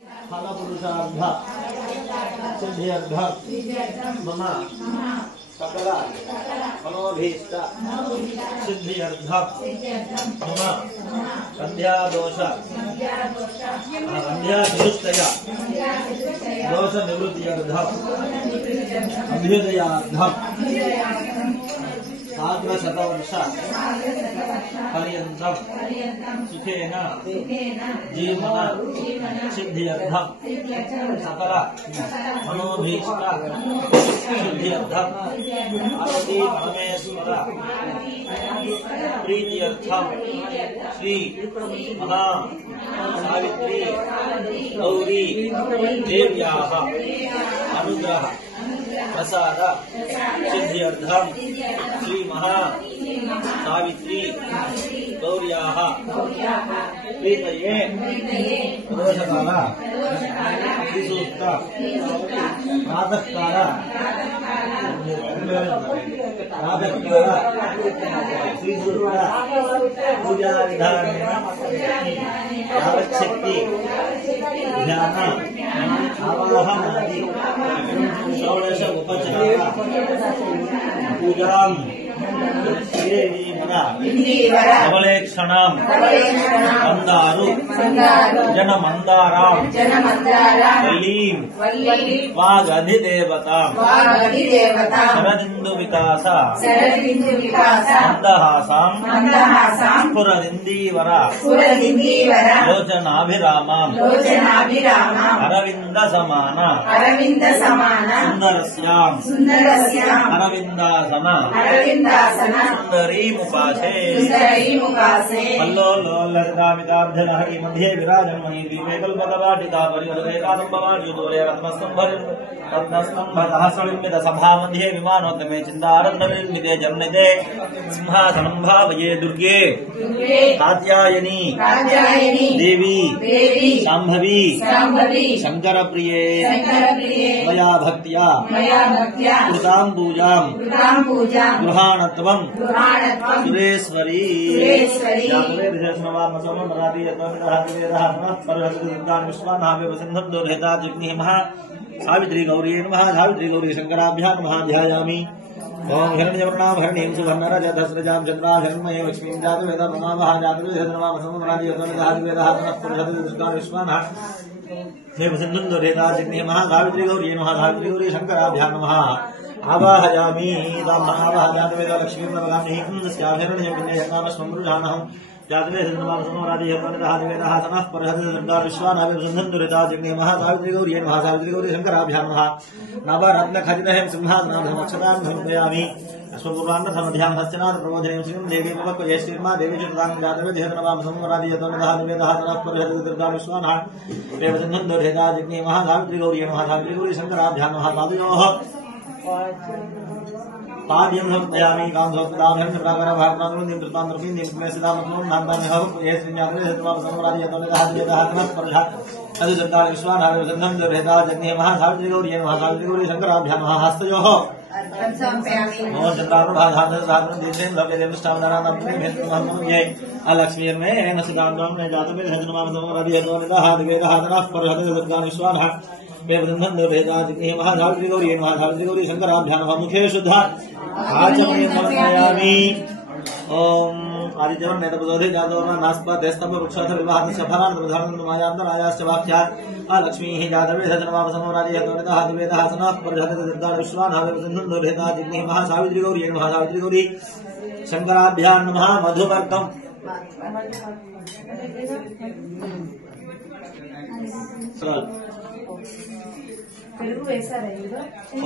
फलपुरुषार्थ सिद्ध्यर्थ मम सकल मनोभीष्ट सिद्ध्यर्थ मम संध्यादोष संध्यानिवृत्तय दोष निवृत्त्यर्थ अभ्युदयार्थ साग्रशतवर्ष पर्यन्तं सुखेन जीवन सिद्ध्यर्थं सकल मनोभीष्ट सिद्ध्यर्थं पार्वती परमेश्वर प्रीत्यर्थं श्री महा सावित्री गौरी देव्याः अनुग्रह प्रसाद सिद्ध्यर्थं श्री महा सावित्री गौर्याः प्रीतये प्रदोषकाल श्रीसूक्त प्रातःकाल श्रीसूक्त पूजा विधानेन यावच्छक्ति ध्यान आवाहनादि षोडश उपचार पूजां नवलेक्षणां मंदारु जनमंदारां वल्लीं वागधिदेवतां शरदिन्दु विकास मंदहासां स्फुरदिन्दीवर लोचनाभिरामां अरविंद समान सुंदरस्यां अरविंदासन सुंदरी मुकासे ललितामिताब्धलहरी मध्ये विराजन्मयी द्वीपेकल्पकवाटिका परिहृदयकादम्बवाट्युदूरे रत्नस्तंभसहस्रनिर्मित सभा मध्ये विमानोद्यमे चिन्तारत्ननिर्मिते जन्मते सिंहासनं भावये दुर्गे कात्यायनी देवी शाम्भवी शंकर प्रिये मया भक्त्या कृतां पूजां गृहाणत्वं सुरेश्वरी सावित्री गौरी नमः सावित्री गौरी शंकराभ्यां नमः ध्यायामि ओम हिरण्यवर्णां हरणीं सुवर्णरजतस्रजां चन्द्राहिरण्मये लक्ष्मीं जातवेद नमामः जातवेदनमाम समरादियतोनिदादिवेदहात्मस्पुरशतदुर्गाविश्वानः देवसिन्धुन्दोरेता जिग्नेमः सावित्री गौरी नमः सावित्री गौरी शंकराभ्यां नमः आवाहयामि तामहावाहजातवेद लक्ष्मीं नमगामिः स्याभिरण्यविनयनामस्मृजानहं जातवेदनमाम समरादियतोनिदादिवेदहात्मः पुरशतदुर्गाविश्वानः देवसिन्धुन्दोरेता जिग्नेमः सावित्री गौरी नमः सावित्री गौरी शंकराभ्यां नमः नवरत्नखचितः सिंहासनां समक्षतां समर्पयामि अश्वपूर्वान्नसमध्यां हस्तिनाथ प्रबोधिनीं श्रीं देवी उपक्वये श्रीर्मा देवी चित्रां जातवेदनमाम समरादियतोनिदादिवेदहात्मः पुरशतदुर्गाविश्वानः देवसिन्धुन्दोरेता जिग्नेमः सावित्री गौरी नमः सावित्री गौरी शंकराभ्यां नमः पादयोः पाद्यं समर्पयामि कां समर्पयामि कृतां निष्क्लेशितामग्नं नाम्नाम्यहं ये श्रीज्ञापने सत्त्वां समरादियतोनिदादिवेदहात्मः पुरशतदुर्गाविश्वानः देवसिन्धुन्दोरेता जिग्नेमः सावित्री गौरी नमः सावित्री गौरी शंकराभ्यां नमः हस्तयोः अलक्ष्मीर्मेण सुदान्तं जातवेदहनुमानसमरादियतोनिदादिवेदहात्मः देवसिन्धुन्दोरेता जिग्नेमः सावित्री गौरी नमः सावित्री गौरी शंकराभ्यां नमः मुखे शुद्ध आचमनीयं समर्पयामि ओम आदित्यवर्णेतपदोधे जातवर्णा नास्पदेस्तम्भ वृक्षाथ विवाहस्य फलान्तर्धारणमायान्तरायाश्च वाक्यात् लक्ष्मीः जातवेदनमाम समरादियतोनिदादिवेदहात्मः पुरशतदुर्गाविश्वानः देवसिन्धुन्दोरेता जिग्नेमः सावित्री गौरी नमः सावित्री गौरी शंकराभ्यां नमः मधुवर्गम्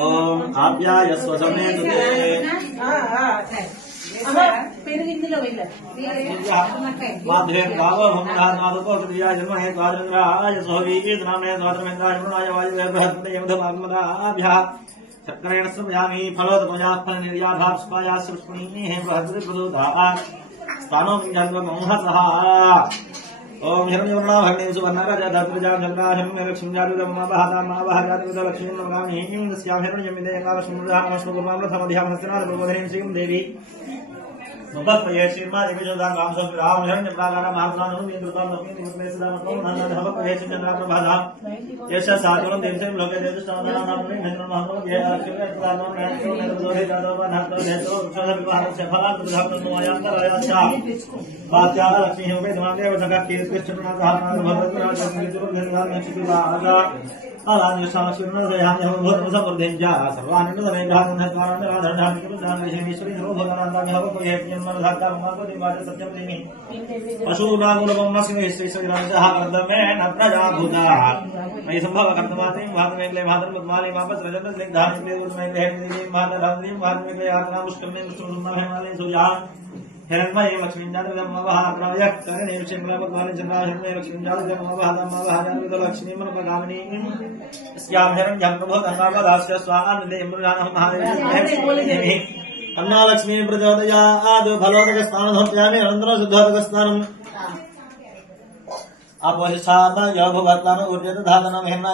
ओम आप्यायस्व समेतते माधवे बावभंगानादकोत्रिया जन्महे द्वारन्द्राय सोवीतनामने द्वारमेन्द्राय वरुणाय वायुवे बृहस्पतये मधुमागमदाभ्यः चक्रेण स्मयामि फलोदमयाः फलनिर्याभास्पायास्य पुष्पणीः बृहस्पतिप्रदोदात् स्थानो मिञ्जन्वमोहसः ओम हिरण्यवर्णां हरणीं सुवर्णरजतस्रजां चन्द्राहिरण्मये लक्ष्मीं जातवेदमहाभातामावाहजातवेद लक्ष्मीं नमामि स्यां हिरण्यमिदेकामस्मृजामस्मृगुर्वामृतमध्यां हस्तिनाथ प्रबोधिनीं श्रीं देवी Mabapaya Shima, the Visual Gams of Ram, Praga, Martha, the Mabapaya Chandra, Yesha Sadhu, the same located Stana, Allah Shashurna, the Yamaha of the Jas, one another and Hiranmaya Lakshminjana Maha Project, Shimla Generation Lakshminjana Maha Lakshmi Magamini, Siam Heran Jankabo, and Nava Swan, the Imran Maha Anna Lakshmi Prajodaya, Adu Palogastan of Yami, Andros Davagastan Apolisana, Yabuvatana, Udana, Hena,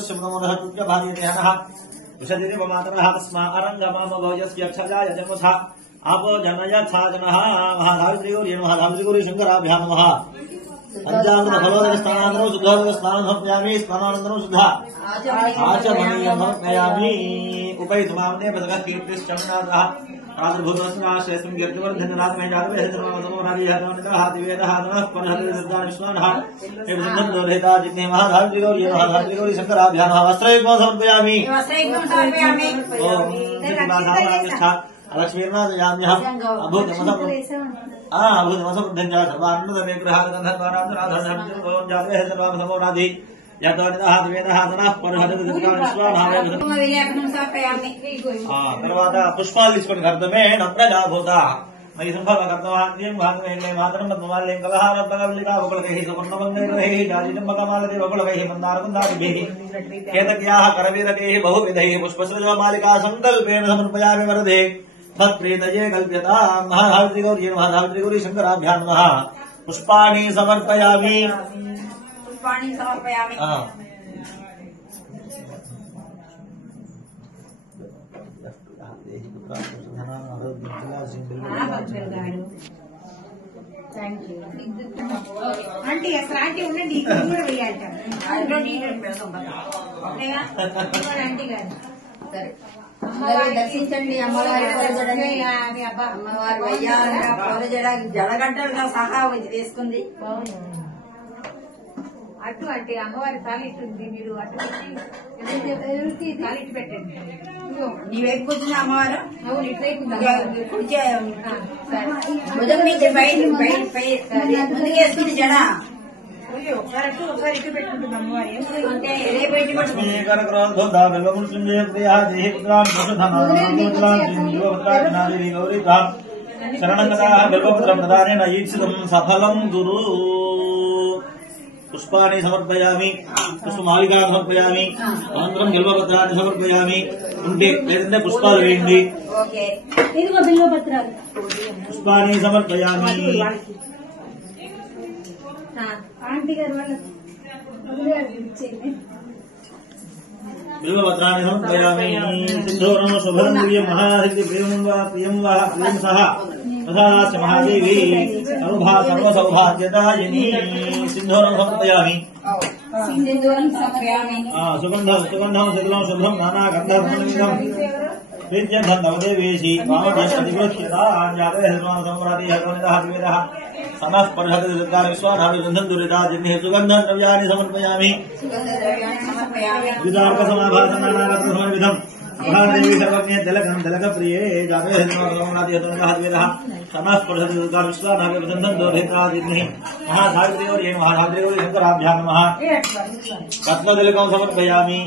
Shimon, Bhani, Vishadi Mata Hasma, Arangama, Voyas, Yaksaya, Demotha. Apo Janaya Chajanaha, Mahadri, Mahadri, Shankara, Maha. Anjam the Palo Stan, Sudha, Stan of Yami, Stan Sudha. Achamani, Mayami, Upay Mane, but the Kip is Chamana, Father Budasna, Shesum Gertur, then the last Major, Radi Hadana, Hadana, Panhadana, it was another Reda, Mahadri, Shankara, Vastra was on Yami. Lakshmirna Yamya, Abu the Masab Danja, one of the Negra, Java, Yadana Hadana, for Hadana, Pushpal is for the man of Prada Boda. My son Pagata, Nim, Madam, Maling, Kalahara, Pagalica, his own Magamal, Ketakia, Karavira, Bohu, the Pushpasula Malika, Sandal, Pen, Payami, but Pretaje, Kalpeta, Mahadri, Mahadri, Shankara, Bhyanmaha, Pushpani, Samarpayami, Pushpani, Samarpayami. Thank you. Auntie, Auntie, unandi ikura veyalta. Adlo needed pedam okay ga auntie garu sare అందరూ దర్శించండి అమ్మవారి పొరజడని అమ్మవారి వయ్యాల పొరజడ జడగంటలుగా సహా తీసుకుంది అటు అంటే అమ్మవారి తాలిట్టుంది మీరు అటు పెట్టి తాలిట్ పెట్టండి నీవైపు కూర్చున్న అమ్మవారు అవును ఇట్లయిపోతుంది కుడిచే భుజం నుంచి బయట ముందుకేసుకుని జడ ఒకసారి ఇటు పెట్టుకుంటుంది అమ్మవారి అంటే ఏ బయట సఫలం గురు పుష్పాన్ని సమర్పయామి పుష్పమాలికా సమర్పయామి అనంతరం బిల్వపత్రాన్ని సమర్పయామి ఉంటే లేదంటే పుష్పాలు వేయండి పుష్పాన్ని సమర్పయామి బిల్వపత్రాన్ని సమర్పయామి సింధూరం శుభం మహాసిద్ధి ప్రియం వా ప్రియం సహ ప్రసాదాస్య మహాదేవి సర్వసౌభాగ్యదాయిని సింధూరం సమర్పయామి సుగంధం శుక్లం శుభ్రం నానా గంధర్వం ప్రీత్యంధం నవదేవేశి సమస్పర్హద్గారిస్వానాభిగంధం సుగంధం ద్రవ్యాన్ని సమర్పయామి విధార్కసమాభాసనానాగతసమవిధం महादेवी सर्वज्ञ तिलकं तिलकप्रिये जाते हरिनाथवेदः समस्पर्शद्गारिस्वानाभिगंधं दोधित्रादिग्नि महासावित्री और ये महासावित्री और शंकराभ्यां नमः रत्नतिलकं समर्पयामि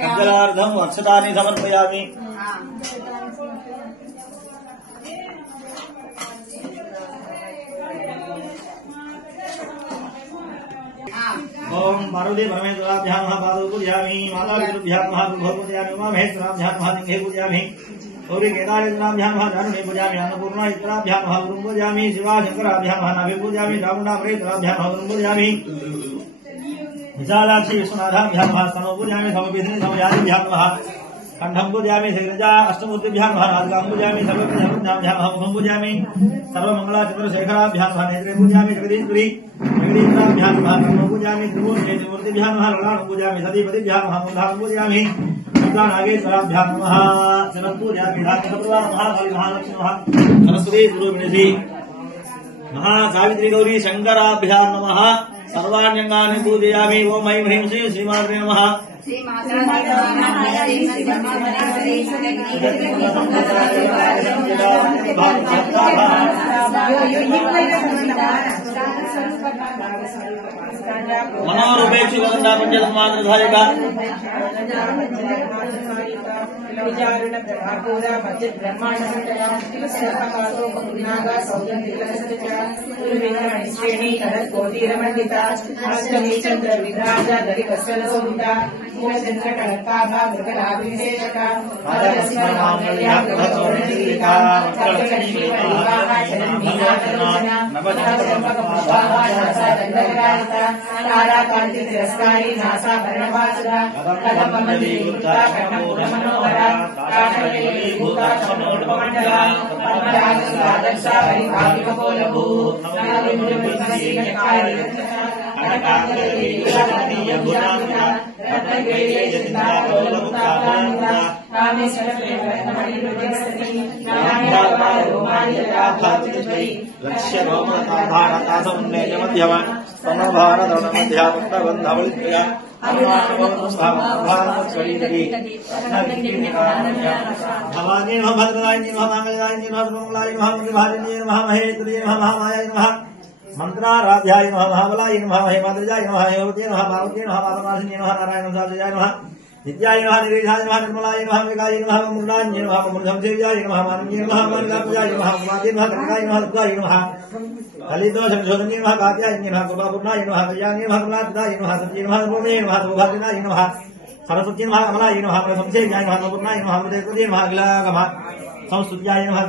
कज्जलार्धं अक्षतानि समर्पयामि ओम पार्वती परमेश्वराभ्यां नमः पादौ पूजयामि मातापितृभ्यां नमः भगवत्यां नमः महेश्वराभ्यां नमः लिंगे पूजयामि गौरी केदारेन्द्राभ्यां नमः जानुने पूजयामि अन्नपूर्णा इत्राभ्यां नमः गुरुं पूजयामि शिवा शंकराभ्यां नमः नाभि पूजयामि चामुण्डा प्रेतराभ्यां नमः गुरुं पूजयामि विशालाक्षी विश्वनाथाभ्यां नमः स्तनो पूजयामि समपितृ समयादिभ्यां नमः कंठं पूजयामि शैलजा अष्टमूर्तिभ्यां नमः नासिकां पूजयामि सर्वभ्यां पूजयामि सर्वमंगलाचंद्रशेखराभ्यां नमः नेत्रे पूजयामि जगदीश्वरी जगदीश्वराभ्यां नमः कर्म पूजयामि त्रिमूर्तिभ्यां नमः ललाटं पूजयामि सतीपतिभ्यां नमः मूलां पूजयामि नागेश्वराभ्यां नमः शरद पूजयामि धातुप्रभा नमः काली महालक्ष्मी नमः सरस्वती स्वरूपिणी महासावित्री गौरी शंकराभ्यां नमः सर्वाण्यंगानि पूजयामि ओम ऐं ह्रीं श्री श्रीमात्रे नमः मनोरूपेक्षु पंचतन्मात्रधारिका विचारण प्रभापूरा मध्य ब्रह्मांड श्रेणी तरत कोटिरमंडिता अष्टमी चंद्र विराजा दरि वत्सल सोमिता मूलचंद्र कड़काभा मृगलाभिषेका मदरस्मरामल्या ग्रहचोरणिका कल्पलक्ष्मी परिवाहा जननीनाथलोचना नवचंपकपुष्पाभा शासा दंडविराजिता ताराकांति तिरस्कारी नासा भरणवासुरा कदम्बमली गुप्ता कर्णपूर्णमनोहरा काठवेली भूता चमोटमण्डला पद्मरागसादर्शा परिभाविकपोलभू नवविमुलविमसी चकारी अनकांगली विशालनीय भूतामुना रत्नगेये चिन्ताकोलमुक्ताभानुना कामेश्वर प्रेमरत्नमणिरुद्रस्ती नाम्यापारोमानियता भातिश्वरी लक्ष्य रोमताधारतासमुन्नेय मध्यम समभारदमध्यापक्तबन्धवलित्रया भवानी नमः भद्रदायिनी नमः मंगलदायिनी नमः सर्वमंगलाय नमः मंगलभारिणी नमः महेश्वरी नमः महामायाय नमः मंत्राराध्याय नमः महाबलाय नमः हेमाद्रिजाय नमः हेमवती नमः पार्वती नमः पार्वनाशिनी नमः नारायण साध्याय नमः नित्याय नमः निरीक्षाय नमः निर्मलाय नमः विकाय नमः मुन्नान्ये नमः मुन्धमसेव्याय नमः मानन्ये नमः मानगापूजाय नमः उमादे नमः कनकाय नमः दुर्गाय नमः ललितोषंशोधन्ये नमः कात्यायन्ये नमः कृपापूर्णाय नमः कल्याण्ये नमः कमलादाय नमः सत्ये नमः सर्वमे नमः सौभाग्यनाय नमः सरस्वती नमः कमलाय नमः प्रसंसेव्याय नमः पूर्णाय नमः मृदेकृते नमः अखिलागमः संस्तुत्याय नमः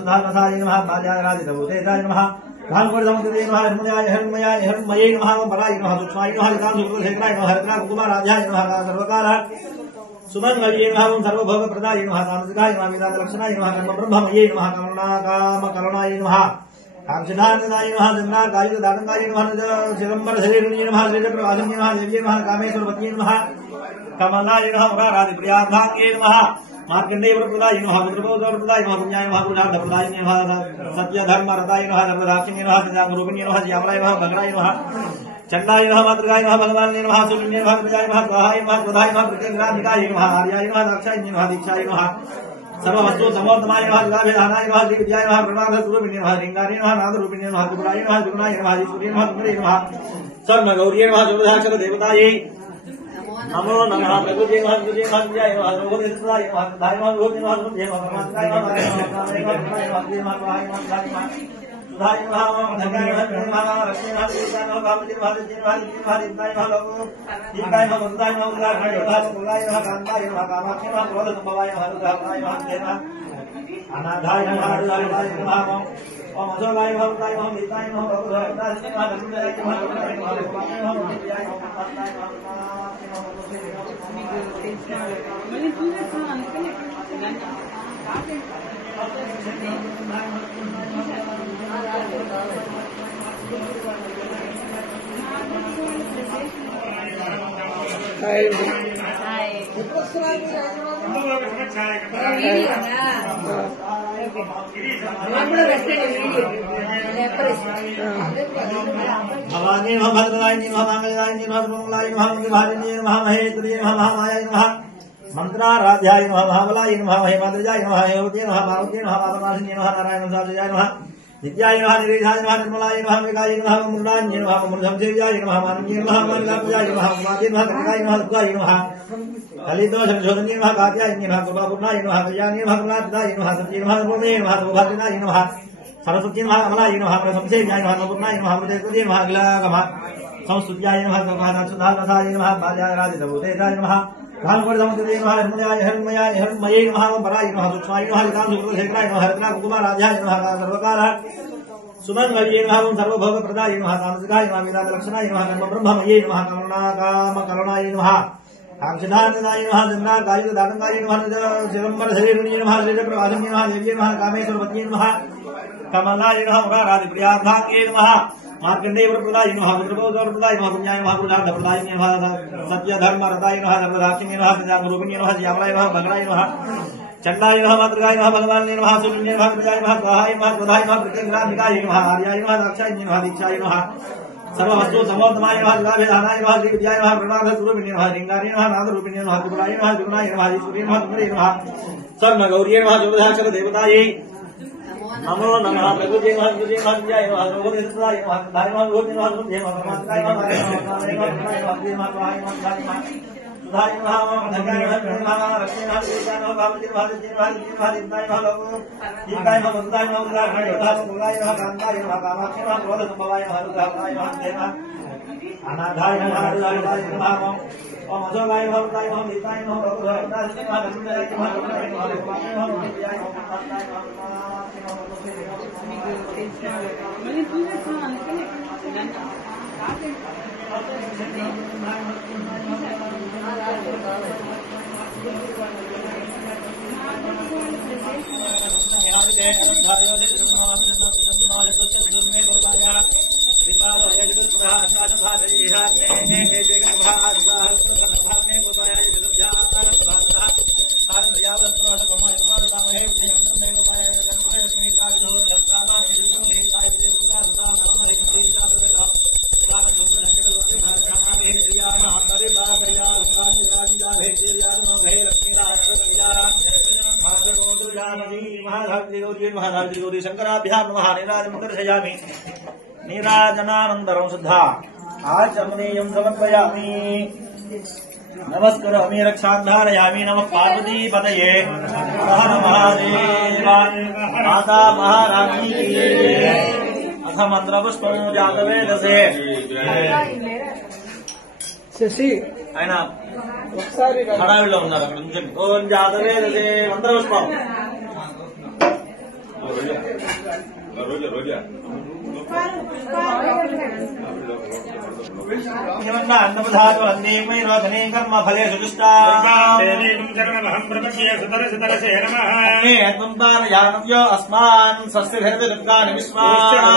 सुधारसाय नमः बाल्याराजितभूतेताय नमः कालकोटिसमुद्रे नमः हिरण्मयाय हिरण्मयाय हिरण्मये नमः बलाय नमः सूक्ष्माय नमः लितांशुकुलशेखराय नमः हरिद्राकुकुमाराध्याय नमः सर्वकाल सुमंगल्ये नमः सर्वभोगप्रदाय नमः सामसिकाय नमः वेदान्तलक्षणाय नमः कर्मब्रह्ममये नमः करुणाकामकरुणाय नमः कामसिद्धानंदाय नमः चन्द्राकायुधानंदाय नमः चिदम्बरशरीरिणे नमः श्रीचक्रवासिन्ये नमः देव्ये नमः कामेश्वरवत्ये नमः कमलाय नमः मुरारादिप्रियाभाग्ये नमः मार्कण्डेयप्रदाय नमः पुत्रप्रदाय नमः पुण्याय नमः पुरुषार्थप्रदाय नमः सत्यधर्मरताय नमः धर्मदाक्षिण्ये नमः सत्यागुरूपिण्ये नमः श्यामलाय नमः भद्राय नमः चण्डाय नमः मातृकाय नमः भगवान्ये नमः सुलिन्ये नमः प्रजाय नमः स्वाहाय नमः क्रोधाय नमः प्रत्यङ्गाधिकाय नमः आर्याय नमः दाक्षाय नमः दीक्षाय नमः सर्ववस्तु समोत्तमाय नमः विलाभेदानाय नमः श्रीविद्याय नमः प्रणामस्वरूपिण्ये नमः लिङ्गाय नमः नादरूपिण्ये नमः त्रिपुराय नमः त्रिगुणाय नमः ईश्वर्ये नमः सुन्दरे नमः सर्वगौर्ये नमः सर्वदाक्षर देवतायै नमो नमः प्रभुजे नमः प्रभुजे नमः विद्याय नमः सर्वोदयसुदाय नमः धाय नमः भोगे नमः सुन्दरे नमः परमात्माय नमः सुधाय नमः धन्याय नमः नमः लक्ष्मी नमः देवताय नमः कामदेव नमः देवताय नमः देवताय नमः लोको दीपाय नमः सुधाय नमः उदाराय नमः कुलाय नमः कांताय नमः कामाक्षी नमः क्रोधसंभवाय नमः रुद्राय नमः देवा अनाधाय नमः रुद्राय नमः ओम अशोकाय नमः रुद्राय नमः देवताय नमः प्रभुदाय नमः धनुर्धराय नमः रुद्राय नमः गोपाय नमः विद्याय नमः कांताय नमः भवानी नमः भद्रदायिनी नमः मंगलदायिनी नमः सर्वमंगलाय नमः मंगलभारिणी नमः महेश्वरी नमः महामायाय नमः मंत्राराध्याय नमः महाबलाय नमः हेमाद्रिजाय नमः हेमवती नमः पार्वती नमः पार्वनाशिनी नमः नारायण साध्याय नमः नित्याय नमः निरीक्षाय नमः निर्मलाय नमः विकाय नमः मुन्नान्ये नमः मुन्धमसेव्याय नमः मानन्ये नमः मानगापूजाय नमः उमादे नमः कनकाय नमः दुर्गाय नमः ललितोषंशोधन्ये नमः कात्यायन्ये नमः कृपापूर्णाय नमः कल्याण्ये नमः कमलादाय नमः सत्ये नमः सर्वमे नमः सौभाग्यनाय नमः सरस्वती नमः कमलाय नमः प्रसंसेव्याय नमः पूर्णाय नमः मृदेकृते नमः अखिलागमः संस्तुत्याय नमः सुधारसाय नमः बाल्याराजितभूतेताय नमः कालकोटिसमुद्रे नमः हिरण्मयाय हिरण्मयाय हिरण्मये नमः बलाय नमः सूक्ष्माय नमः लितांशुकुलशेखराय नमः हरिद्राकुकुमाराध्याय नमः सर्वकाल सुमंगल्ये नमः सर्वभोगप्रदाय नमः सामसिकाय नमः वेदान्तलक्षणाय नमः कर्मब्रह्ममये नमः करुणाकामकरुणाय नमः कांक्षदानदाय नमः चंद्रा गायु दानंगाय नमः चिदंबर शरीरुणीय नमः प्रवासनीय नमः देवीय नमः कामेश्वर पत्नी नमः कमलाय नमः राधि प्रियाभाग्ये नमः मार्कंडेय प्रदाय नमः रुद्रबोधर प्रदाय नमः पुण्याय नमः पुरुषार्थ प्रदाय नमः सत्य धर्म रदाय नमः सर्वदाक्षिण्य नमः सदारूपिण्य नमः श्यामलाय नमः भगवाय नमः चंडाय नमः मातृगाय नमः भगवान नमः सुरण्य नमः प्रजाय नमः स्वाहाय नमः प्रदाय नमः प्रत्यंगाय नमः आर्याय नमः दाक्षाय नमः दीक्षाय नमः सर्ववस्तु समोदमाय नमः विधानाय नमः विद्याय नमः प्रणाम स्वरूपिण्य नमः लिंगाय नमः नादरूपिण्य नमः त्रिपुराय नमः त्रिगुणाय नमः ईश्वरीय नमः सुंदरी नमः सर्वगौरीय नमः जोधाचर देवतायै नमो नमः प्रकृति नमः प्रकृति नमः विद्याय नमः रोगनिर्दाय नमः धाय नमः रोग नमः सुधे नमः मातृकाय नमः सुधाय नमः धन्याय नमः लक्ष्मी नमः देवताय नमः भावती नमः देवाय नमः दिव्याय नमः लोको दिव्याय नमः सुधाय नमः उदाहरणाय नमः सुधाय नमः कांताय नमः कामाक्षी नमः क्रोध संभवाय नमः रुद्राय नमः देवा अनाधाय नमः रुद्राय नमः ओम अशोकाय नमः रुद्राय नमः दिव्याय नमः लोको रुद्राय नमः लक्ष्मीय नमः रुद्राय नमः देवाय नमः दिव्याय नमः कांताय नमः महाराज शंकराभ्याम नमः नीराजं दर्शयामि नीराजनानंतरं शुद्धा आचमनीयं समर्पयामि नमस्करोमि रक्षां धारयामि नमः पार्वती पतये हर महादेव माता महारानी अथ मंत्रपुष्पं जातवेदसे శశి ఆయన ఒకసారి హడావిడిలో ఉన్నారు అక్కడ నుంచి ఓం జాతవేదసే మంత్రపుష్పం कर्म फले सुदुष्टान्यो अस्मान् सस्यर्गानि विश्वानो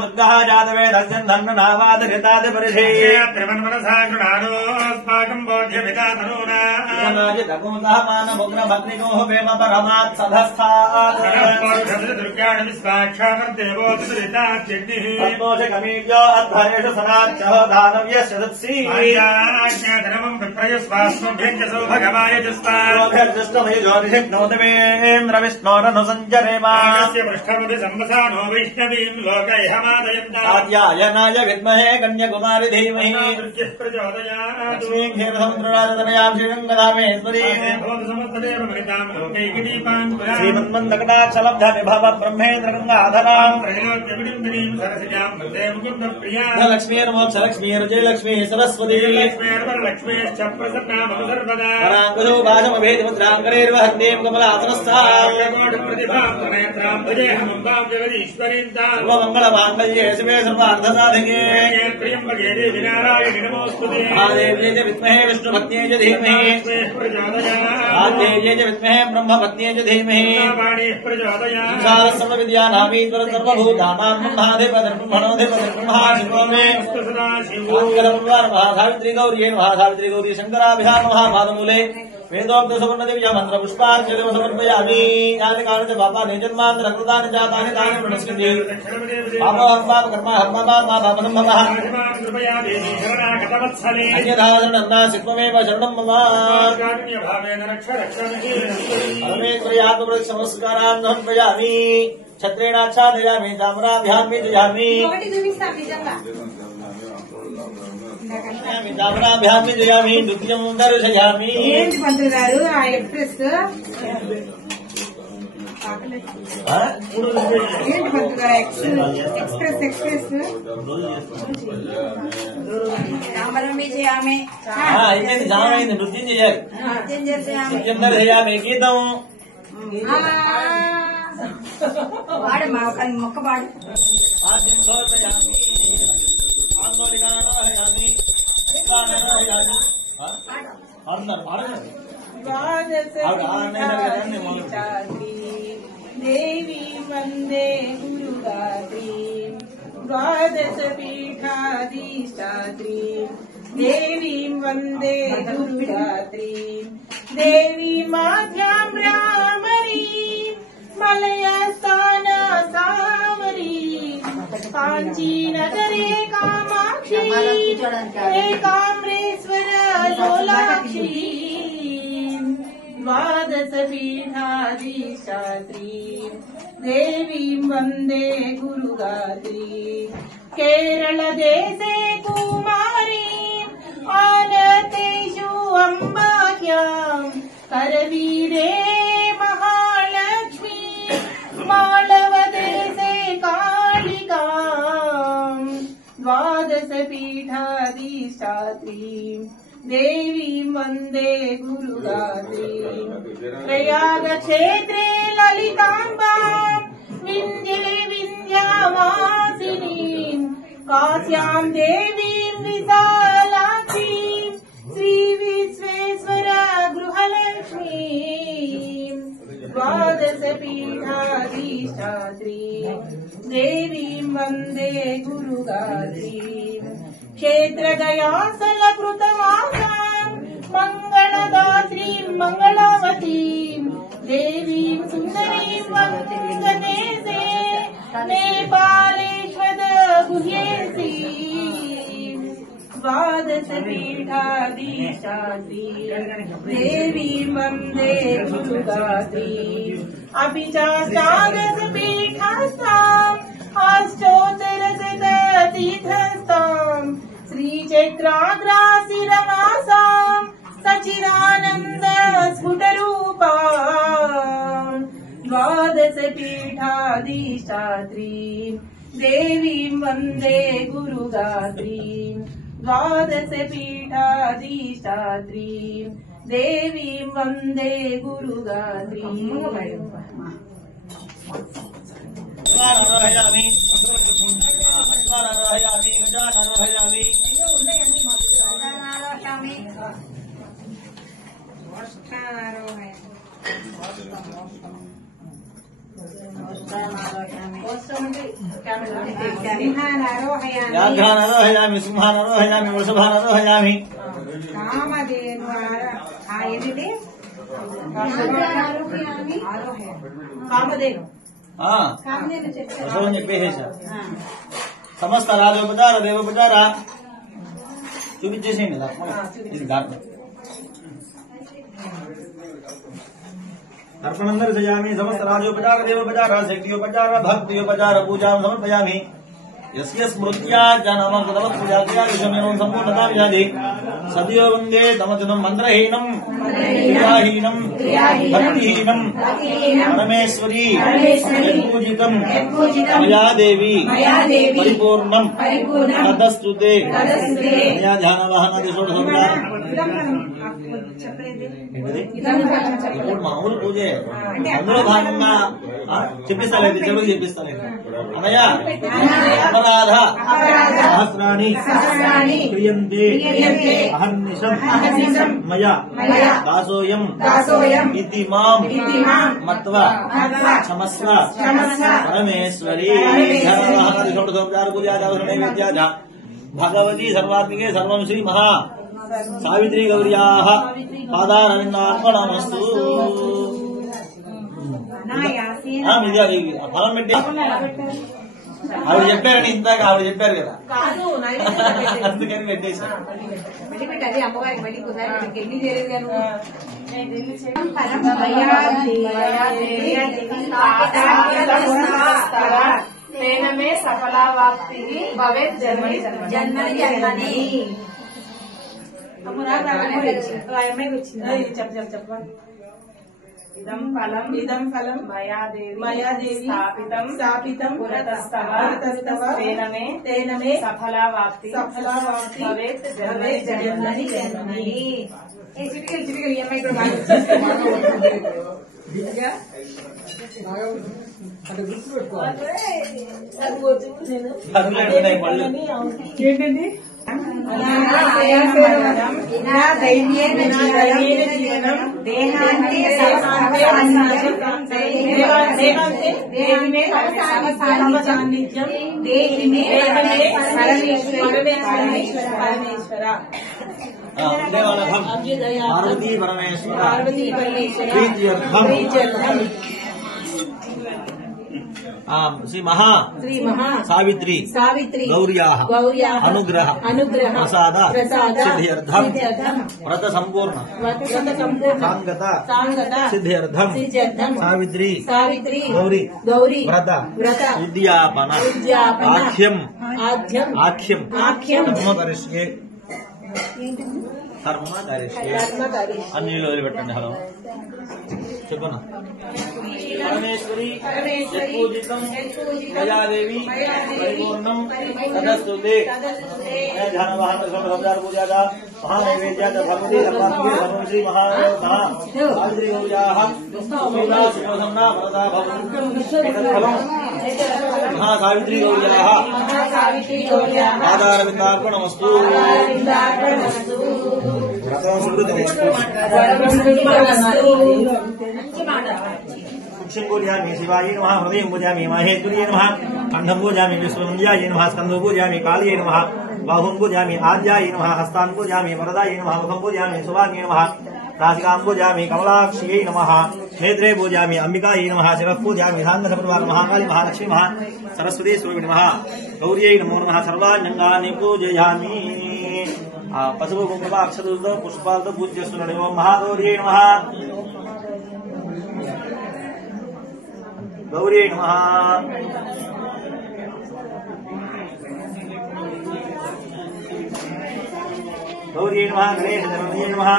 दुर्गः जातवे धन्यनावादृतादिपरिधेयमानमुग्रभग्निगोः वेम परमात् सधस्थात् कमीव्यो अध्वरेषु सनाच्चः दानव्यस्य दत्सि ज्योतिषिग्नोदवेन्द्र विष्णोरनु सञ्जरेमाद्यायनाय विद्महे कन्याकुमारि धीमहि लक्ष्मीक्षेत्रसमुद्रराजतनयां श्रीरङ्गधामेश्वरी श्रीमन्मन्दकटाक्षलब्ध विभव ब्रह्मेन्द्र गंगाधराम् लक्ष्मीर्मोक्ष लक्ष्मी रुजय लक्ष्मी सरस्वती पराङ्कुशो भाषमभेदमुद्राङ्करेर्वहन्तीं कमलासनस्थाम् सर्वमङ्गलमाङ्गल्ये शिवे सर्वार्थसाधिके महादेव्यै च विद्महे विष्णुभक्त्यै च धीमहि आद्यैयै च विद्महे ब्रह्मभक्त्यै च धीमहि सर्वविद्यानामीश्वर सर्वभूतानां सावित्री गौरी सावित्री गौरी शंकराभ्याम महापादमूले वेदोक्त सुवर्ण दिव्य मंत्र पुष्पांजलि समर्पयामि यानि कारणं बाबा निजन्मांतर कृतानि जातानि तानि प्रणश्यन्ति पापो हर्मा कर्म हर्मा माता मनमः अन्यथा शरणं सित्वमेव शरणं मम परमेश्वर्यात्मवृत् संस्कारान् समर्पयामि छत्रेणाच्छादयामि ताम्राभ्यां विजयामि ताम्राभ्यां विजयामि नृत्यं दर्शयामि ఏంటి పంతులు గారు ఆ ఎక్స్ప్రెస్ ఏంటి పంతులు గారు ఎక్స్ప్రెస్ ఎక్స్ప్రెస్ రామరం విజయామి అయిపోయింది జామైంది నృత్యం చేయాలి నృత్యం దర్శయామి గీతం వాడు మొక్క పాడు ఆద్యం సమర్పయామి ఆందోళికానోహయామి దేవి వందే గురుగాత్రి ద్వాదశ పీఠాధీష్టాత్రి దేవీం వందే గురుగాత్రి దేవీ మాధ్యాం భ్రామరీ మలయస్థాన సామరీ కాంచీనగరే కామాక్షి ఏకామ్రేశ్వర లోలాక్షి ద్వాదశ పీఠాధీష్టాత్రి దేవీం వందే గురుగాత్రి కేరళ దేశే కుమారీ ఆనతేషు అంబాఖ్యాం కరవీరే మహాలక్ష్మి మాళవ దేశే కాళికాం ద్వాదశ పీఠాధీష్టాత్రి దేవీం వందే గురుగాత్రి ప్రయాగ క్షేత్రే లలితాంబాం వింధ్యే వింధ్యావాసినీం కాశ్యాం దేవీం విశాలాక్షీం శ్రీ విశ్వేశ్వర గృహలక్ష్మీం ద్వాదశ పీఠాధీష్టాత్రి దేవీం వందే గురుగాత్రి క్షేత్రగయాసల కృతవాసాం మంగళదాత్రీం మంగళవతీం దేవీం సుందరీం వందనేసే నేపాలేశ్వర గుహ్యేసి ద్వాదశ పీఠాధీష్టాత్రి దేవీం వందే గురుగాత్రి అపి చాష్టాదశ పీఠాస్తాం అష్టోత్తరశత తీర్థస్తాం శ్రీచక్రాగ్రాశిరమాసాం సచిదానంద స్ఫుటరూపాం ద్వాదశ పీఠాధీష్టాత్రి దేవీం వందే గురుగాత్రి ద్వాదశ పీఠాధీష్టాత్రి దేవీం వందే గురుగాత్రి అశ్వానారోహయామి అశ్వానారోహయామి గజానారోహయామి వ్యాఘ్రానారోహయామి సింహానారోహయామి వృషభానారోహయామి వృషభం చెప్పేసేసా సమస్త రాజోపచార దేవోపచార చూపించేసేయండి కదా ఇది ఘాట్ अर्पणं दर्शयामि समस्त राजोपचार देवोपचार शक्तियोपचार भक्तियोपचार पूजा समर्पयामि यस्य स्मृत्या जनमकृतवत्पूजा विषमेनो सम्पूर्णता विजाति सद्यो वन्दे तमजनं मन्त्रहीनं क्रियाहीनं भक्तिहीनं परमेश्वरी यत्पूजितं मया देवी परिपूर्णं तदस्तुते मया ध्यानवाहनादि षोडशोपचार ఇప్పుడు మామూలు పూజే అందులో భాగంగా చెప్పిస్తాలేదు చెరువుకి చెప్పిస్తాలేదు అన్నయ్య అపరాధ సహస్రాణి క్రియంతే అహర్నిశం మయా దాసోయం ఇతి మాం మత్వా క్షమస్వ పరమేశ్వరీ భగవతి సర్వాత్మికే సర్వం శ్రీ మహా సావిత్రి గౌర్యాః పాదారవిందార్పణమస్తు. ఫలం పెట్టి ఆవిడ చెప్పారని ఇందాక ఆవిడ చెప్పారు కదా అందుకని పెట్టేశారు. మే సఫలావాప్తి భవేత్ జన్మని జన్మని చెప్పండి. ఇదం ఫలం మయాదేవి స్థాపితం పురతస్తవ తేనమే సఫలావాప్తి భవేత్ జన్మని జన్మని. ఏంటండి पार्वती परमेश्वर श्री महा सावित्री गौर्या अनुग्रह प्रसाद सिद्ध्यर्थम व्रत संपूर्ण सांगत सिद्ध्यर्थम सावित्री गौरी व्रत विद्यापन आख्यम कर्म करिष्ये अन्य वदिलिपेट्टंడి హలో చెప్పనా परमेश्वरी पूजितं दयादेवी परिपूर्णं तदस्तुते ध्यानवाहन सर्वोपचार पूजादा महानैवेद्याद भगवती लक्ष्मी धर्मश्री महादेवता आद्रि गौर्याः सुमेधा सुमधन्ना वरदा भवन्तु महासावित्री गौर्याः पादारविन्दार्पणमस्तु कुक्षं पूजयामि शिवाय नमः हृदयं पूजयामि महेश्वर्यै नमः कंठं पूजयामि विष्णुवन्द्याय नमः स्कन्दं पूजयामि काल्यै नमः बाहुं पूजयामि आद्याय नमः हस्तान् पूजयामि वरदाय नमः मुखं पूजयामि सुभाग्यै नमः नासिकां पूजयामि कमलाक्ष्यै नमः नेत्रे पूजयामि अंबिकायै नमः शिरः पूजयामि साङ्गसपरिवार महाकाली महालक्ष्मी महा सरस्वती स्वरूपिणी नमः गौर्यै नमो नमः सर्वाण्यङ्गानि पूजयामि पशुभु कुंकुम अक्षत पुष्पाल पूज्यस्तुन ओम महागौर्यै नमः गौर्यै नमः गौर्यै नमः गणेशदेवाय नमः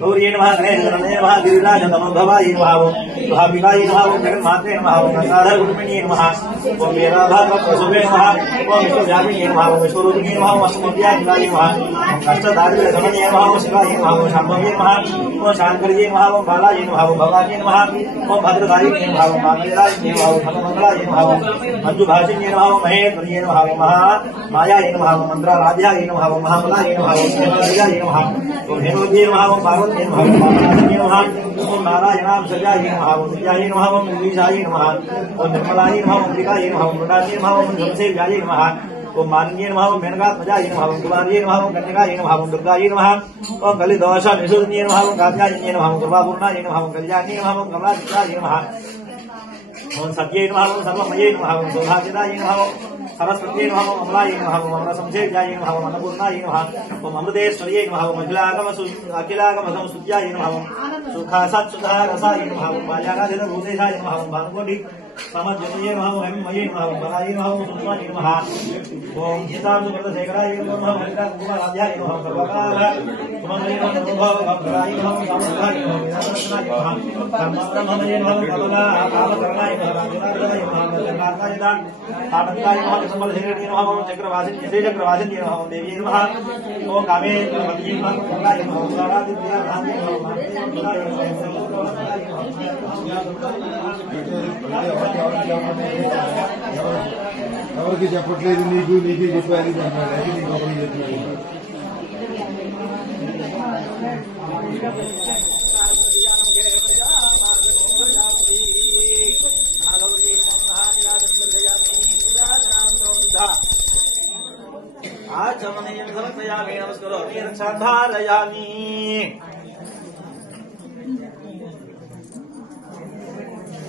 गौर्यै नमः गणेशदेवाय नमः गिरिराजतमोद्भवाय नमः भाविकाय नमः जगन्मात्रे नमः गंगाधरगुरुमिण्यै नमः ओम वीराभागवतप्रसूभे नमः ओम विश्वव्यापिन्यै नमः ओम विश्वरूपिण्यै नमः ओम अष्टमूर्त्याधिकाय नमः अष्टधातुसमन्ये नमः ओम शिवाय नमः ओम शाम्भव्ये नमः ओम शाङ्कर्ये नमः ओम बालाय नमः ओम भवान्ये नमः ओम भद्रकालिन्ये नमः ओम माङ्गल्याय नमः ओम धर्ममङ्गलाय नमः ओम मञ्जुभाषिन्ये नमः ओम महेश्वर्ये नमः ओम महामायाय नमः ओम मन्त्राराध्याय नमः ओम महाबलाय नमः ओम हेमादियाय नमः ओम हेमवद्ये नमः ओम पार्वत्ये नमः ओम पार्वत्ये नमः ओम नारायणांशजाय नमः ओम विद्याय नमः ओम गिरीशाय नमः ओम निर्मलाय नमः ओम त्रिकाय नमः ओम मृडाय नमः ओम धर्मसेव्याय नमः ओम मालिन्ये नमः ओम मेनकात्मजाय नमः ओम कुमार्ये नमः ओम कन्यकाय नमः ओम दुर्गाय नमः ओम कलिदोष निषूदन्ये नमः ओम कात्यायन्ये नमः ओम कृपापूर्णाय नमः ओम कल्याण्ये नमः ओम कमलाचित्राय नमः ओम सत्यै नमः ओम सर्वमये नमः ओम सौभाग्यदाय नमः ओम सरस्वत्यै नमः ओम अमलाय नमः ओम अमरसंसेव्याय नमः ओम अन्नपूर्णाय नमः ओम अमृतेश्वर्यै नमः ओम अखिलागमसुत्याय नमः ओम सुखासत्सुधारसाय नमः ओम बाल्यागाधिभूतेशाय नमः ओम भानुकोटि समज्जनये नमः ओम हेममये नमः ओम बलाय नमः ओम सुष्माय नमः ओम हितार्थप्रदशेखराय नमः ओम हरिकाकुमाराध्याय नमः ओम सर्वकाल सुमंगले नमः भद्राय नमः ओम कामसुधाय नमः ओम विनाशनाय नमः ब्रह्ममये नमः ओम कमला कामकरणाय नमः राजनाथाय नमः ओम जगन्नाथाय तापत्याय नमः संबलधेरणे नमः ओम चक्रवासिन्ये चक्रवासिन्ये नमः ओम देवी नमः ओम कामेश्वरी नमः ओम गंगाय नमः ओम सारादित्याय ఎవరికి చెప్పట్లేదు నీకు నీకే చెప్పాలి आचमनीयं समर्पयामि नमस्करोमि रक्षाधारयामि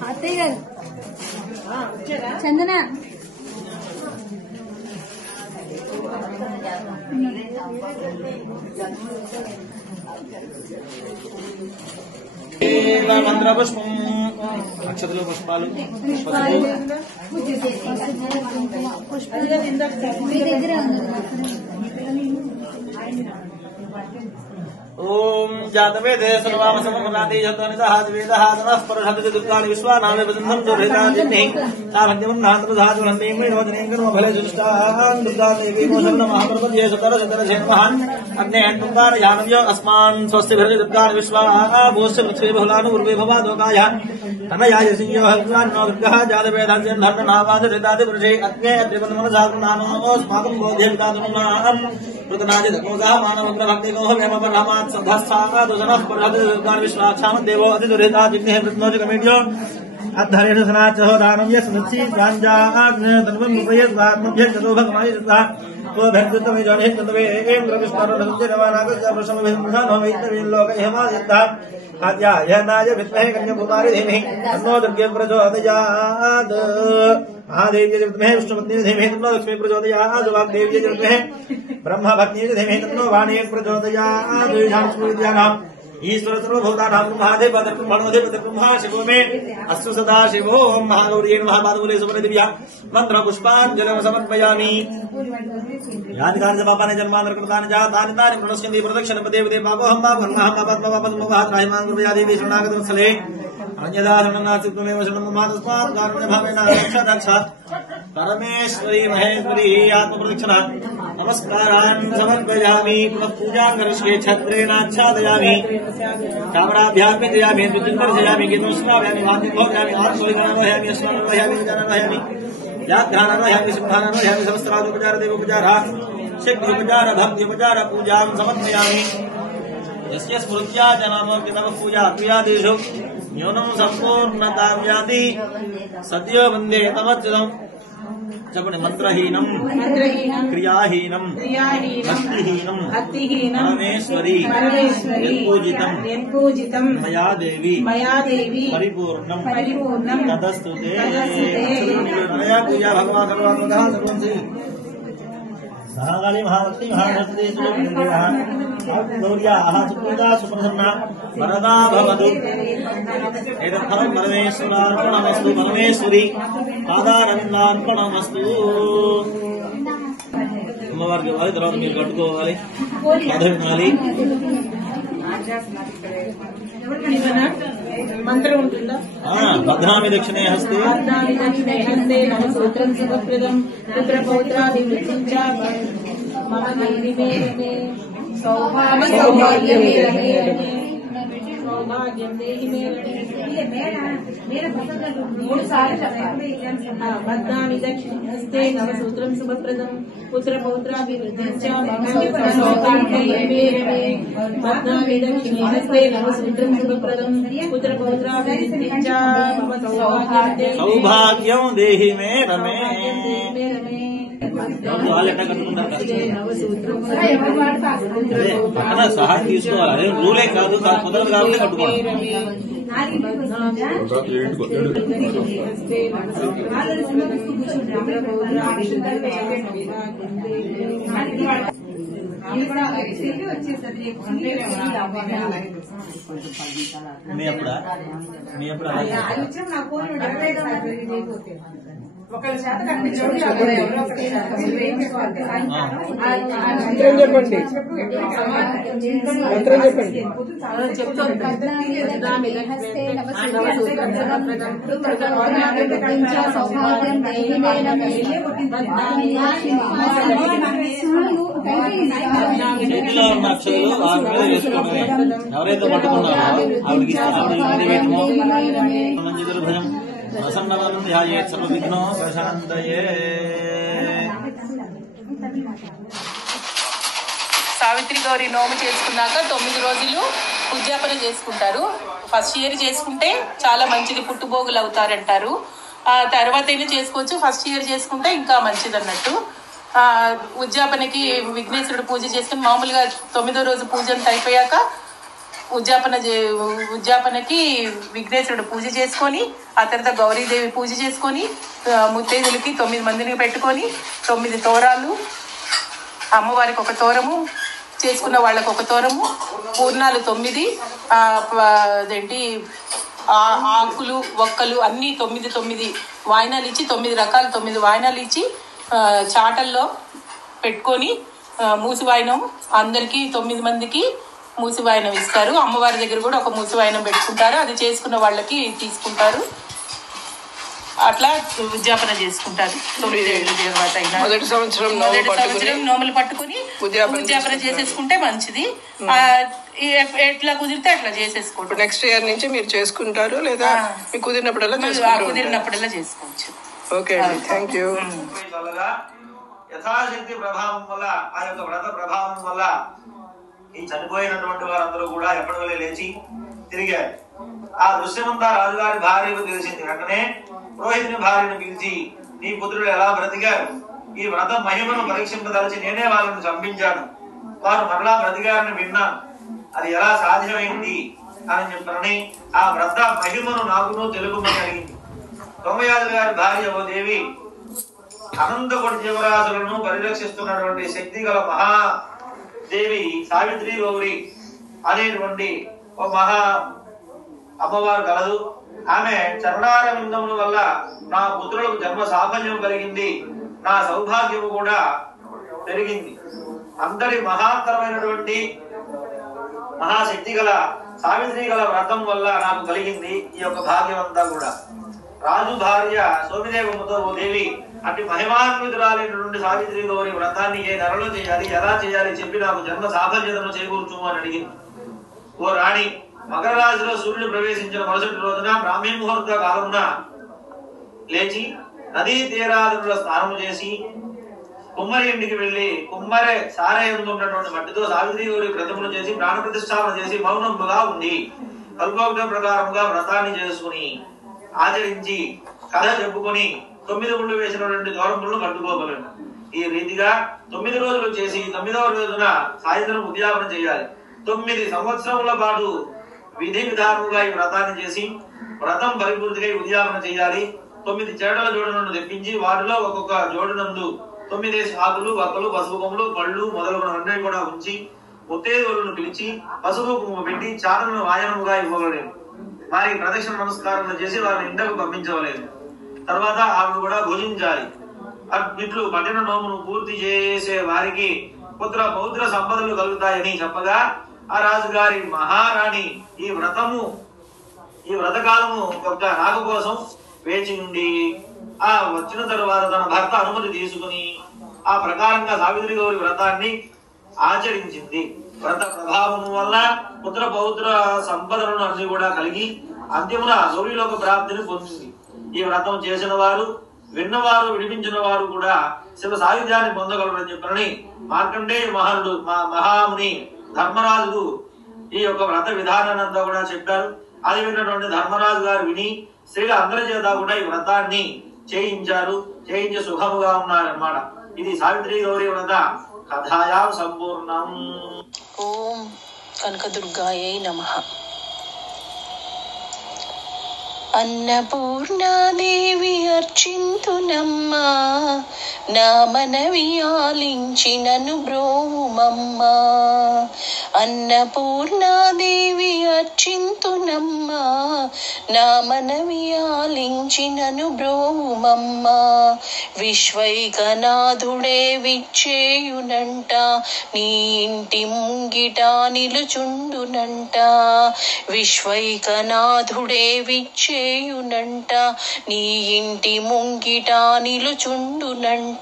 అత్తయ్య గారు చందన మంత్రపుష్పం అక్షతలు పుష్పాలు మీ దగ్గర ओम जातवेदे सर्वामसमनाति जतनिदः वेदः ततः परषति दुर्गाणि विश्वानामे बन्धं दुर्हिताजिन्नि ताभन्यं नात्रधातु नन्दीं विनोदनीं कर्म फले सुष्टां दुर्गा देवी मोशर्न महाप्रपद्ये सुतर सुतर नमः अग्ने अंकार यानव्य अस्मान् स्वस्य भरति दुर्गाणि विश्वा भूस्य पृथ्वी बहुलानु पूर्वे भवादोकाय तनयाय सिंहो भगवान् नो दुर्गः जातवेदास्य धर्म नावाद हृदादि पुरुषे अग्ने त्रिपन्मन साकुनानो अस्माकं बोधे विदातुनाहं प्रतनादि दकोगा मानव भक्ति को व्यम परमात् सदस्था दुजनः परहति दुर्गाणि विश्वाक्षाम देवो अति दुरिता जिग्ने प्रत्नोज कमेड्यो अद्धरेण सनाचो दानं यस्मत्सि गांजाग्ने तन्वं प्रयत्वात्मभ्य चतो भगवानि दत्ता तो भक्तमे जने तन्वे एवं प्रविष्टारस्य रवानागस्य प्रसमभिमुखानो वैतवेन लोक हेमादित्ता आद्या यनाय विद्महे कन्याकुमारी धीमहि तन्नो दुर्गे प्रचोदयात् महादेवी विद्महे विष्णुपत्नी धीमहि तन्नो लक्ष्मी प्रचोदयात् वाग्देवी विद्महे ब्रह्म भक्ति धीमहि तन्नो वाणी प्रचोदयात् विद्यानाम् ईश्वर सर्वभूतानां महादेव ब्रह्मणोदेव ब्रह्मा शिवो मे अस्तु सदा शिवो महागौरी महापादमूले सुमनदिव्या मंत्र पुष्पाञ्जलिं समर्पयामि यानि कार्य पापानि जन्मान्तర कृतानि जातानि तानि प्रणश्यन्ति प्रदक्षिण पदे पदे पापोऽहं पापमहं पापद्मवापद्मवात्राहिमां कृपयादेवी शरणागतवत्सले अन्यदा शरणनाचित्तमेव शरणं मातस्मात् कारुण्यभावेन रक्ष परमेश्वरी महेश्वरी आत्मप्रदक्षिणा नमस्कारान् समर्पयामि पुनः पूजां करिष्ये छत्रेणाच्छादयामि कामनाभ्यां विजयामि दुर्जनर्जयामि गीतोष्णाभ्यामि वाद्यभोगामि आत्मविज्ञानमयामि अस्मानमयामि विज्ञानमयामि व्याख्यानमयामि सिंहानमयामि सहस्रादोपचार देवोपचारः शक्त्युपचार भक्त्युपचार पूजां समर्पयामि यस्य स्मृत्या जनामोर्पितः पूजा क्रियादिषु न्यूनं सम्पूर्णतां याति सद्यो वन्दे तमच्युतम् చెప్పండి మంత్రహీనం క్రియాహీనం భక్తిహీనం పరమేశ్వరి యత్పూజితం మయాదేవి పరిపూర్ణం తదస్తుతే పూజా భగవాన్ సర్వాత్మకః సర్వంసి సహాగాళి మహాలక్ష్మి మహాసరస్వతి గౌర్యాః సుప్రదా సుప్రసన్నా వరదా భవతు ఏతత్ఫలం పరమేశ్వరార్పణమస్తు పరమేశ్వరి పాదారవిందార్పణమస్తు అమ్మవారికి ఇవ్వాలి తర్వాత మీరు కట్టుకోవాలి కథ వినాలి మంత్రం ఉంటుందా బధ్నామి దక్షిణే హస్తే నమసూత్రం శుభప్రదం పుత్రపౌత్రాభివృద్ధిం చ మమ దేవి మే సౌభాగ్యం దేహి మే బధ్నామి దక్షిణే హస్తే నమసూత్రం శుభప్రదం పుత్రపౌత్రాభివృద్ధిం చ మమ సౌభాగ్యం మే బధ్నామి దక్షిణే హస్తే నమసూత్రం శుభప్రదం పుత్రపౌత్రాభివృద్ధిం చ మమ సౌభాగ్యం దేహి మే రమే వాళ్ళు ఎట్లా కట్టుకుంటారు పక్కన సహాయం తీసుకోవాలి అదే రూలే కాదు కుదరదు కాబట్టి కట్టుకోవాలి మీ ఎప్పుడా ఒకళ్ళ చేత కనిపించండి చేతిలో ఉన్న అక్షరాలు వారి మీద వేసుకుంటే ఎవరైతే పట్టుకున్నారో ఆవిడకి మంచి భయం ప్రసన్నవనం ధ్యాయేత్ సర్వవిఘ్నో ప్రశాంతయే. సావిత్రి గౌరి నోము చేసుకున్నాక 9 రోజులు ఉద్యాపన చేసుకుంటారు. ఫస్ట్ ఇయర్ చేసుకుంటే చాలా మంచిది, పుట్టుబోగులు అవుతారంటారు. ఆ తర్వాత అయినా చేసుకోవచ్చు, ఫస్ట్ ఇయర్ చేసుకుంటే ఇంకా మంచిది అన్నట్టు. ఉద్యాపనకి విఘ్నేశ్వరుడు పూజ చేసుకుని మామూలుగా 9వ రోజు పూజ అంతా అయిపోయాక ఉద్యాపనకి విఘ్నేశ్వరుడు పూజ చేసుకొని ఆ తర్వాత గౌరీదేవి పూజ చేసుకొని ముత్తైదులకి 9 మందిని పెట్టుకొని 9 తోరాలు, అమ్మవారికి ఒక తోరము, చేసుకున్న వాళ్ళకు ఒక తోరము, పూర్ణాలు 9, అదేంటి ఆకులు ఒక్కలు అన్నీ 9 వాయినాలు ఇచ్చి 9 రకాలు 9 వాయినాలు ఇచ్చి చాటల్లో పెట్టుకొని మూసి వాయినం అందరికీ 9 మందికి మూసివాయనం ఇస్తారు. అమ్మవారి దగ్గర కూడా ఒక మూసివాయనం పెట్టుకుంటారు. అది చేసుకున్న వాళ్ళకి తీసుకుంటారు. అట్లా ఉద్యాపన చేసుకుంటారు. 9 ఏళ్ళ తర్వాత అయినా మొదటి సంవత్సరం నోములు పట్టుకుని ఉద్యాపన చేసేసుకుంటే మంచిది. ఎట్లా కుదిరితే అట్లా చేసేసుకోండి. నెక్స్ట్ ఇయర్ నుంచి మీరు చేసుకుంటారు లేదా మీకు కుదిరినప్పుడల్లా చేసుకోవచ్చు. ఓకే అండి, థ్యాంక్ యూ. యథాశక్తి ప్రభావం వల్ల ఆ యొక్క వ్రత ప్రభావం వల్ల ఈ చనిపోయినటువంటి వారందరూ కూడా ఎప్పటి లేచి తిరిగారు. ఆ దృశ్యమంతా రాజుగారి భార్యకు తెలిసింది. వెంటనే పురోహితుని భార్యను పిలిచి, నీ పుత్రుడు ఎలా బ్రతికారు, ఈ వ్రత మహిమను పరీక్షింపదలిచి నేనే వాళ్ళని చంపించాను, వారు మరలా బ్రతికారని విన్నాను, అది ఎలా సాధ్యమైంది అని చెప్పని ఆ వ్రత మహిమను నాకును తెలుగుమని అడిగింది. సోమయాజు గారి భార్య ఓ దేవి, అనంతకోటి జీవరాశులను పరిరక్షిస్తున్నటువంటి శక్తి గల మహాదేవి సావిత్రి గౌరి అనేటువంటి ఓ మహా అమ్మవారు కలదు. ఆమె చరణారవిందముల వల్ల నా పుత్రులకు జన్మ సాఫల్యం కలిగింది, నా సౌభాగ్యము కూడా పెరిగింది. అంతటి మహాత్తరమైనటువంటి మహాశక్తి గల సావిత్రి గల వ్రతం వల్ల నాకు కలిగింది ఈ యొక్క భాగ్యం అంతా కూడా. రాజు భార్య సోమిదేవమ్మతో, ఓ దేవి, అటు మహిమాన్వితురాలైనటువంటి సావిత్రి గౌరి వ్రతాన్ని ఏ నెలలో చేయాలి, ఎలా చేయాలి చెప్పి నాకు జన్మ సాఫల్యతను చేకూర్చు అని అడిగింది. ఓ రాణి, మకర రాశిలో సూర్యుడు ప్రవేశించిన మరుసటి రోజున బ్రాహ్మీ ముహూర్త కాలమున లేచి నదీ తీరాదుల స్నానము చేసి కుమ్మరి ఇంటికి వెళ్లి కుమ్మరి సారయంలో ఉన్నటువంటి మట్టితో సావిత్రి గౌరి వ్రతములు చేసి ప్రాణ ప్రతిష్టాపన చేసి మౌనముగా ఉండి కల్పోక్త ప్రకారముగా వ్రతాన్ని చేసుకుని ఆచరించి కథ చెప్పుకొని 9 ముళ్ళు వేసినటువంటి దూరములను కట్టుకోగలను. ఈ రీతిగా 9 రోజులు చేసి 9వ రోజున సాయంత్రం ఉద్యాపన చేయాలి. 9 సంవత్సరముల పాటు విధి విధానముగా ఈ వ్రతాన్ని చేసి వ్రతం పరిపూర్తిగా ఉద్యాపన చేయాలి. 9 చేటల జోడులను తెప్పించి వాటిలో ఒక్కొక్క జోడునందు 9 ఆకులు, వక్కలు, పసుపు కొమ్ములు, పళ్ళు మొదలగునవన్నీ కూడా ఉంచి ముత్తైదువులను పిలిచి పసుపు కొమ్ము పెట్టి చాటలను వాయనముగా ఇవ్వగలేదు. వారికి ప్రదక్షిణ నమస్కారాలు చేసి వారిని ఇంటకు పంపించవలేదు. తర్వాత ఆమెను కూడా భుజించాలి. ఇట్లు పట్టిన నోమును పూర్తి చేసే వారికి పుత్ర పౌత్ర సంపదలు కలుగుతాయని చెప్పగా ఆ రాజుగారి మహారాణి ఈ వ్రతకాలము యొక్క రాక కోసం వేచి ఉండి ఆ వచ్చిన తరువాత తన భర్త అనుమతి తీసుకుని ఆ ప్రకారంగా సావిత్రి గౌరి వ్రతాన్ని ఆచరించింది. వ్రత ప్రభావం వల్ల పుత్ర పౌత్ర సంపదలను అన్ని కూడా కలిగి అంతిమున గౌరీలోక ప్రాప్తిని పొందింది. ఈ వ్రతం చేసిన వారు, విన్నవారు, విడిపించిన వారు కూడా శివ సాయుధ్యాన్ని పొందగలరని చెప్పని మార్కండేయ మహాముని ధర్మరాజుకు ఈ యొక్క వ్రత విధానాన్ని అంతా కూడా చెప్పారు. అది విన్నటువంటి ధర్మరాజు గారు విని స్త్రీల అందరి చేత కూడా ఈ వ్రతాన్ని చేయించి సుఖముగా ఉన్నారన్నమాట. ఇది సావిత్రి గౌరీ వ్రత కథాయా సంపూర్ణం. ఓం కనకదుర్గాయై నమః. అన్నపూర్ణాదేవి అర్చింతునమ్మా, నా మనవి ఆలించి నన్ను బ్రోవుమమ్మా. అన్నపూర్ణాదేవి అర్చింతునమ్మా, నా మనవి ఆలించి నన్ను బ్రోవుమమ్మా. విశ్వైకనాథుడే విచ్చేయునంట, నీ ఇంటి ముంగిట నిలుచుండునంట. విశ్వైకనాథుడే విచ్చేయునంట, నీ ఇంటి ముంగిట నిలుచుండునంట.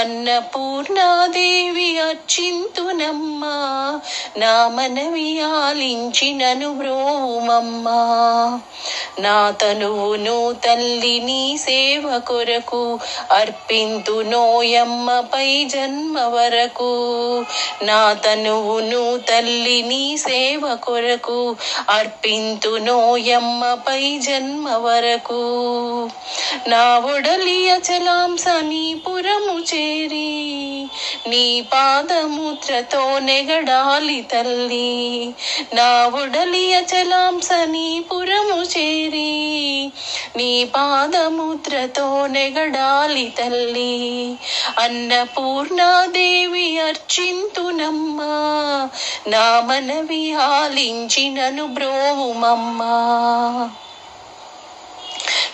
అన్నపూర్ణాదేవి అర్చింతునమ్మా, నా మనవి ఆలించి నన్ను బ్రోవుమమ్మా. నా తనువును తల్లి నీ సేవ కొరకు అర్పింతు నోయమ్మపై జన్మ వరకు. నా తనువును తల్లి నీ సేవ కొరకు అర్పింతు నోయమ్మపై జన్మ వరకు. నా ఒడలి అచలాంస నీ పురము చేరి నీ పాదముద్రతో నెగడాలి తల్లి. నా ఒడలి అచలాంస నీ పురము చేరి నీ పాదముద్రతో నెగడాలి తల్లి. అన్నపూర్ణాదేవి అర్చింతునమ్మా, నా మనవి ఆలించి నన్ను బ్రోవుమమ్మా.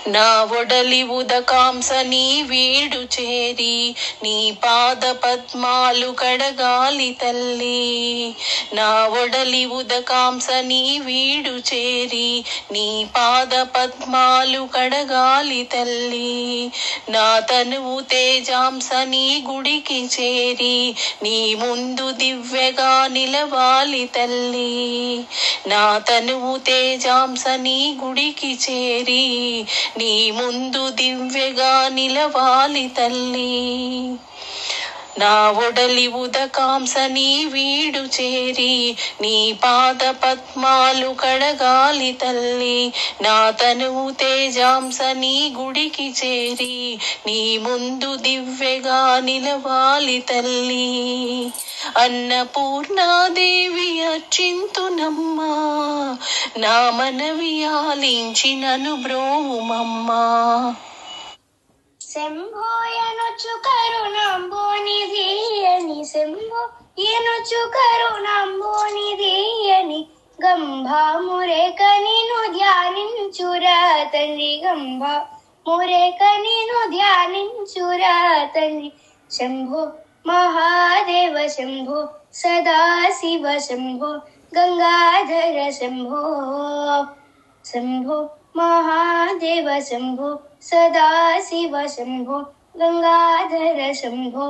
నా ఒడలి ఉదకాంస నీ వీడు చేరి నీ పాద పద్మాలు కడగాలి తల్లి. నా ఒడలి ఉదకాంస నీ వీడు చేరి నీ పాద పద్మాలు కడగాలి తల్లి. నా తనువు తేజాంస నీ గుడికి చేరి నీ ముందు దివ్యగా నిలవాలి తల్లి. నా తనువు తేజాంస నీ గుడికి చేరి నీ ముందు దివ్యగా నిలవాలి తల్లి. నా ఒడలి ఉదకాంస నీ వీడు చేరి నీ పాద పద్మాలు కడగాలి తల్లి. నా తనువు తేజాంస నీ గుడికి చేరి నీ ముందు దివ్యగా నిలవాలి తల్లి. అన్నపూర్ణాదేవి అర్చింతునమ్మా నా మనవి ఆలించినను బ్రోవుమమ్మా. శంభో ఎనొచ్చు కరుణంబోనిధియని శంభో ఎనొచ్చు కరుణంబోనిధియని గంభామురేక నిను ధ్యానించురా తండ్రి. గంభామురేక నిను ధ్యానించురా తండ్రి. శంభో మహాదేవ శంభో సదాశివ శంభో గంగాధర శంభో. శంభో మహాదేవ శంభో సదాశివ శంభో గంగాధర శంభో.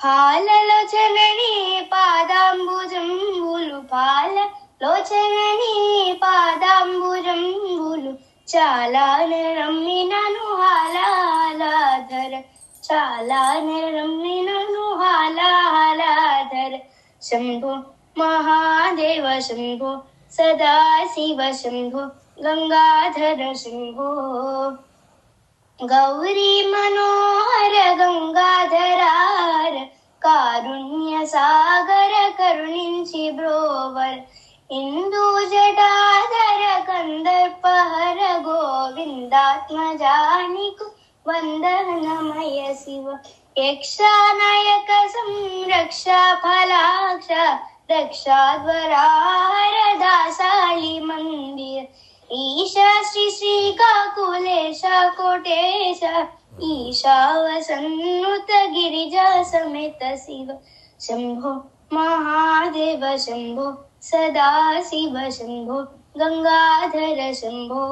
పాలలోచనని పాదాంబుజంబులు పాలలోచనని పాదాంబుజంబులు చాలా రమ్మినను హాలాధర. చాలా రమ్మినను హాలాధర. శంభో మహాదేవ శంభో సదాశివ శంభో గంగాధర శంభో. గౌరీ మనోహర గంగాధరార కారుణ్య సాగర కరుణించి బ్రోవర్. ఇందు జటాధర కందర్పహర గోవిందాత్మజానికు వందనమయ శివ. యక్షానాయక సంరక్ష ఫలాక్ష రక్షాద్వరార దాసాళి మందిర. ఈశా శ్రీ శ్రీకాకులేశ కోటేశ ఈశా వసన్నుత గిరిజా సమేత శివ. శంభో మహాదేవ శంభో సదాశివ శంభో గంగాధర శంభో.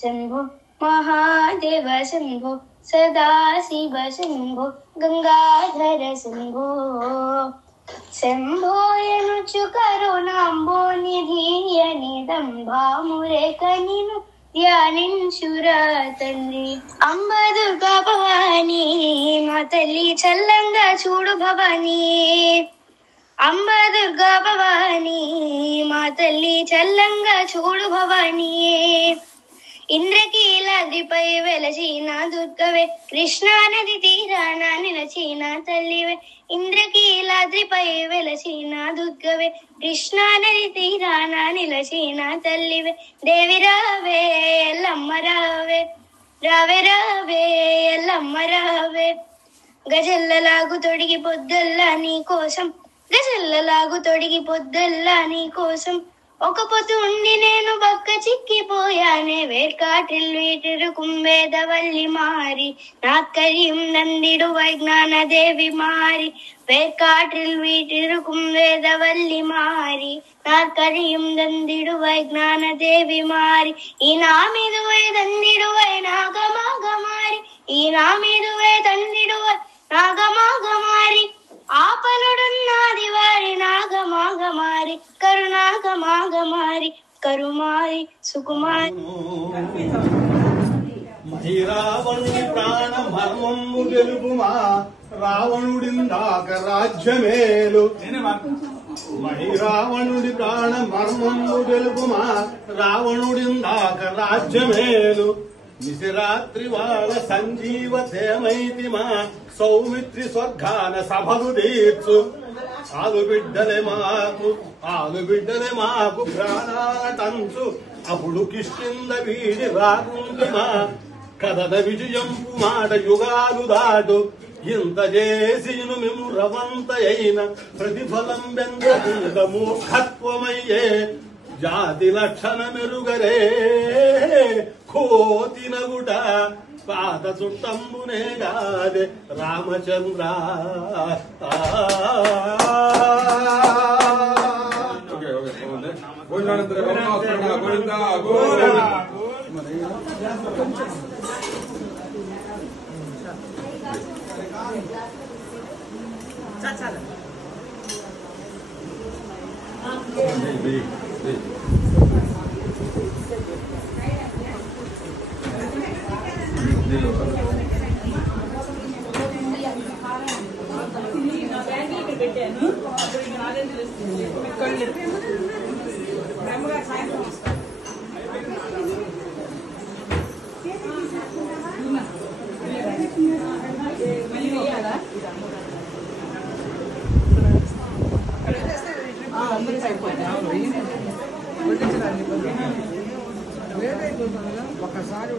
శంభో మహాదేవ శంభో సదాశివ శంభో గంగాధర శంభో. శంభో ఎనుచు కరుణాంబోనిధియని దంభామురేక నిను ధ్యానించురా తండ్రి. అంబ దుర్గా భవాని మా తల్లి చల్లంగా చూడు భవాని. అంబ దుర్గా భవాని మా తల్లి చల్లంగా చూడు భవాని. ఇంద్రకీలాద్రిపై వెలసిన దుర్గవే కృష్ణా నది తీరాన నిలచిన తల్లివే. ఇంద్రకీలాద్రిపై వెలసిన దుర్గవే కృష్ణా నది తీరాన నిలచిన తల్లివే. దేవి రావే ఎల్లమ్మ రావే రావే రావే ఎల్లమ్మ రావే. గజల్లలాగు తొడిగి పొద్దల్లా నీ కోసం గజల్లలాగు తొడిగి పొద్దల్లా నీ కోసం. ఒక పొద్దు ఉండి నేను బక్క చిక్కిపోయానే వేర్కాటిల్ వీటిరు కుంభేదవల్లి మారి. నాక్కరియం నందిడు వైజ్ఞాన దేవి మారి. వేర్కాటిల్ వీటిరు కుంభేదవల్లి మారి. నాక్కరియం నందిడు వైజ్ఞాన దేవి మారి. ఈ నామిదువై దందిడువై నాగమాగమారి. ఈ నామిదువై దందిడువై నాగమాగమారి. ఆపలుడున్నది వారి నాగమాగమారి. కరుణాగమాగమారి కరుమారి సుకుమారి. రావణుడి ప్రాణ మర్మము గెలుపుమా రావణుడిందాక రాజ్యమేలు. రావణుడి ప్రాణ మర్మము గెలుపుమా రావణుడిందాక రాజ్యమేలు. నిశిరాత్రి వాళ్ళ సంజీవతేమైతిమా సౌమిత్రి స్వర్గాన సభలు తీర్చు. ఆలుబిడ్డలే మాకు ప్రాణాల టంచు. అప్పుడు కిష్కింద వీడి రాకుంటిమా కథన విజయంపు మాట యుగాలు దాటు. ఇంత చేసిను మేము రవంత అయిన ప్రతిఫలం వెంత మూర్ఖత్వమయ్యే. జాతి లక్షణ మెరుగరే కోతినగుట పాత చుట్టంబునే గాదే రామచంద్ర ఒకసారి